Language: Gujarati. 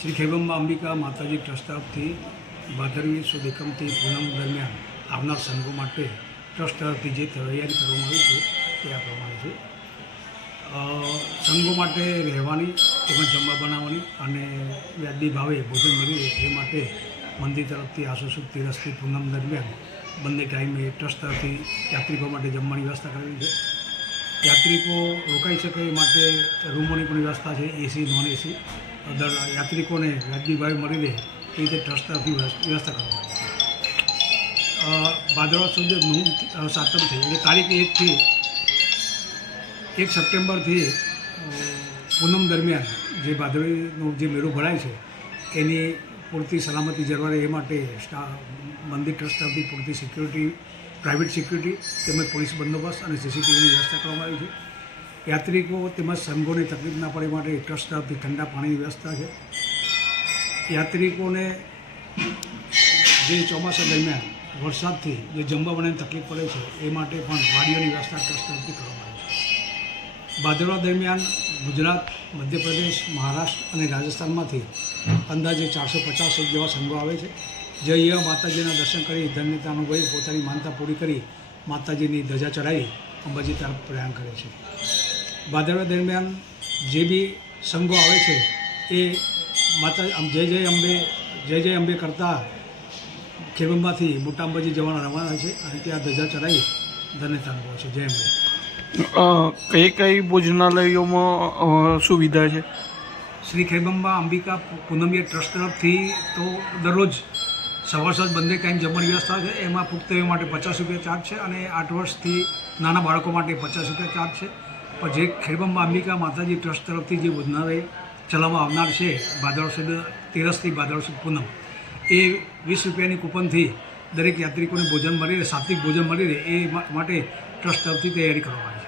શ્રી ખેબંબા અંબિકા માતાજી ટ્રસ્ટ તરફથી ભાદરવી સુદ એકમથી પૂનમ દરમિયાન આવનાર સંઘો માટે ટ્રસ્ટ તરફથી જે તૈયારી કરવામાં આવી છે તે આ પ્રમાણે છે. સંઘો માટે રહેવાની તેમજ જમવા બનાવવાની અને વ્યાજબી ભાવે ભોજન મળ્યું એ માટે મંદિર તરફથી આસુસુદ તિરસથી પૂનમ દરમિયાન બંને ટાઈમે ટ્રસ્ટ તરફથી યાત્રિકો માટે જમવાની વ્યવસ્થા કરેલી છે. યાત્રિકો રોકાઈ શકે એ માટે રૂમોની પણ વ્યવસ્થા છે, એસી, નોન એસી. યાત્રિકોને વ્યાજબી ભાવે મળી રહે એ રીતે ટ્રસ્ટ તરફથી વ્યવસ્થા કરવામાં આવી છે. ભાદરવા સુદ નવ સાતમ સાતમથી એટલે તારીખ એકથી એક સપ્ટેમ્બરથી પૂનમ દરમિયાન જે ભાદરવીનો જે મેળો ભરાય છે, એની પૂરતી સલામતી જળવાય એ માટે સ્ટા, મંદિર ટ્રસ્ટ તરફથી પૂરતી સિક્યુરિટી, પ્રાઇવેટ સિક્યુરિટી તેમજ પોલીસ બંદોબસ્ત અને સીસીટીવીની વ્યવસ્થા કરવામાં આવી છે. યાત્રિકો તેમજ સંઘોને તકલીફ ના પડે માટે ટ્રસ્ટ ઠંડા પાણીની વ્યવસ્થા છે. યાત્રિકોને જે ચોમાસા દરમિયાન વરસાદથી જે જમવા બનાવવાની તકલીફ પડે છે, એ માટે પણ વાડીઓની વ્યવસ્થા ટ્રસ્ટ તરફથી કરવામાં આવી છે. ભાદરવા દરમિયાન ગુજરાત, મધ્યપ્રદેશ, મહારાષ્ટ્ર અને રાજસ્થાનમાંથી અંદાજે ચારસો પચાસ જેવા સંઘો આવે છે. જે અહીંયા માતાજીના દર્શન કરી ધન્યતા અનુભવી, પોતાની માનતા પૂરી કરી માતાજીની ધજા ચડાવી અંબાજી તરફ પ્રયાણ કરે છે. ભાદરવા દરમિયાન જે બી સંઘો આવે છે એ માતા જય જય અંબે જય જય અંબે કરતા ખેબંબાથી મોટા અંબાજી જવાના રવાના છે અને ત્યાં ધજા ચડાવી અનુભવે છે. જય અંબે. કઈ કઈ ભોજનાલયોમાં સુવિધા છે? શ્રી ખેબંબા અંબિકા પૂનમીય ટ્રસ્ટ તરફથી તો દરરોજ સવાર સાંજ બંને ટાઈમ જમવાની વ્યવસ્થા છે. એમાં પુખ્તવ્યો માટે પચાસ રૂપિયા ચાર્જ છે અને આઠ વર્ષથી નાના બાળકો માટે પચાસ રૂપિયા ચાર્જ છે. પણ જે ખેડબંબા અંબિકા માતાજી ટ્રસ્ટ તરફથી જે ભોજનાલય ચલાવવામાં આવનાર છે ભાદરવા તેરસથી ભાદરવા પૂનમ, એ વીસ રૂપિયાની કૂપનથી દરેક યાત્રિકોને ભોજન મળી રહે, સાત્વિક ભોજન મળી રહે એ માટે ટ્રસ્ટ તરફથી તૈયારી કરવામાં આવી